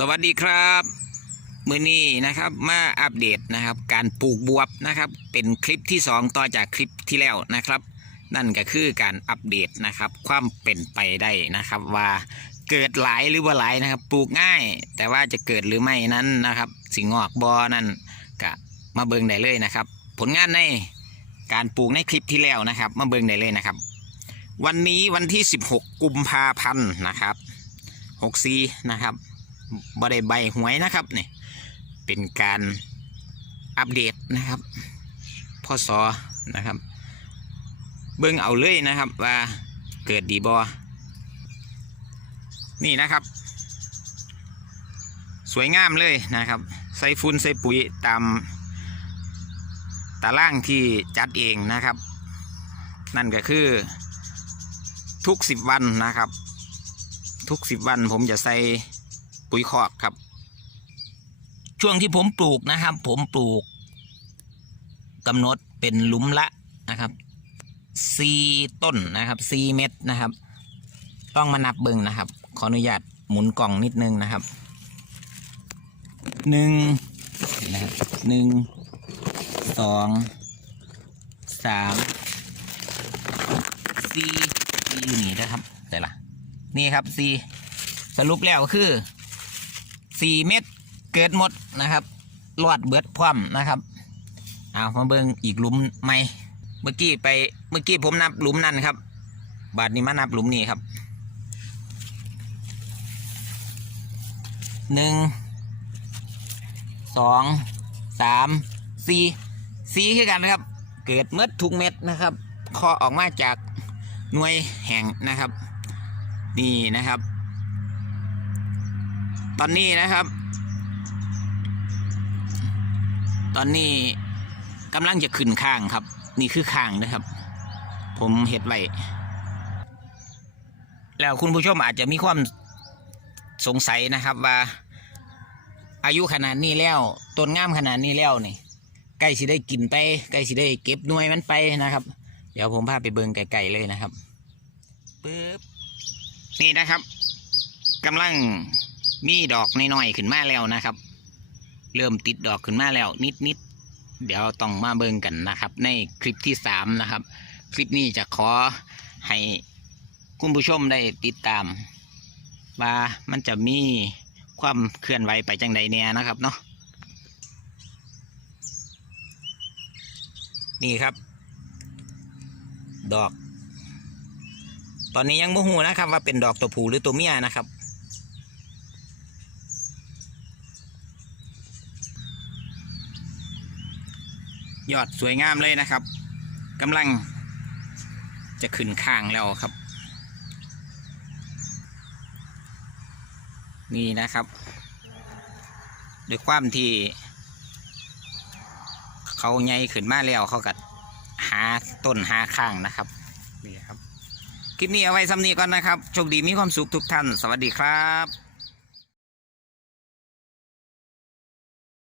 สวัสดีครับ มือนี้นะครับมาอัปเดตนะครับ การปลูกบวบนะครับ เป็นคลิปที่ 2 ต่อจากคลิปที่แล้วนะครับ นั่นก็คือการอัปเดตนะครับ ความเป็นไปได้นะครับ ว่าเกิดหลายหรือว่าหลายนะครับ ปลูกง่าย แต่ว่าจะเกิดหรือไม่นั้นนะครับ สิงอกบอนั่นก็มาเบิ่งได้เลยนะครับ ผลงานในการปลูกในคลิปที่แล้วนะครับ มาเบิ่งได้เลยนะครับ วันนี้วันที่ 16 กุมภาพันธ์นะครับ 64 นะครับ บได้ใบหวยนะครับนี่เป็นการอัปเดตนะครับพศนะครับ เบิ่งเอาเลยนะครับว่าเกิดดีบอนี่นะครับ สวยงามเลยนะครับ ใส่ฟุ้นใส่ปุ๋ยตามตารางที่จัดเองนะครับ นั่นก็คือทุกสิบวันนะครับ ทุกสิบวันผมจะใส่ ปุ๋ยคอกครับ ช่วงที่ผมปลูกนะครับ ผมปลูกกำหนดเป็นหลุมละนะครับสี่ต้นนะครับสี่เม็ดนะครับ ต้องมานับเบิ่งนะครับ ขออนุญาตหมุนกล่องนิดนึงนะครับหนึ่งนะครับหนึ่งสองสามสี่สี่อยู่นี่นะครับแต่ละนี่ครับสี่สรุปแล้วคือ สี่เม็ดเกิดหมดนะครับรอดเบิดพร้อมนะครับเอามาเบิ่งอีกหลุมใหม่เมื่อกี้ไปเมื่อกี้ผมนับหลุมนั่นครับ บาทนี้มานับหลุมนี้ครับหนึ่งสองสามสี่สี่คือกันนะครับ เกิดเมดทุกเม็ดนะครับคอออกมาจากหน่วยแห่งนะครับ นี่นะครับ ตอนนี้นะครับ ตอนนี้กำลังจะขึ้นข้างครับ นี่คือข้างนะครับ ผมเห็ดไว้แล้วคุณผู้ชมอาจจะมีความสงสัยนะครับว่า อายุขนาดนี้แล้วต้นงามขนาดนี้แล้วนี่ใกล้สิได้กินไปใกล้สิได้เก็บหน่วยมันไปนะครับ เดี๋ยวผมพาไปเบิงไกลๆเลยนะครับปึ๊บนี่นะครับกำลัง มีดอกน้อยๆขึ้นมาแล้วนะครับ เริ่มติดดอกขึ้นมาแล้วนิดๆเดี๋ยวต้องมาเบิ่งกันนะครับ ในคลิปที่สามนะครับ คลิปนี้จะขอให้คุณผู้ชมได้ติดตาม ว่ามันจะมีความเคลื่อนไหวไปจังใดเนี่ยนะครับเนาะนี่ครับ ดอก ตอนนี้ยังโมหูนะครับ ว่าเป็นดอกตัวผู้หรือตัวเมียนะครับ ยอดสวยงามเลยนะครับกำลังจะขึ้นข้างแล้วครับ นี่นะครับด้วยความที่เขาใหญ่ขึ้นมาแล้วเขาก็หาต้นหาข้างนะครับนี่ครับ คลิปนี้เอาไว้ซ้ำนี้ก่อนนะครับโชคดีมีความสุขทุกท่าน สวัสดีครับ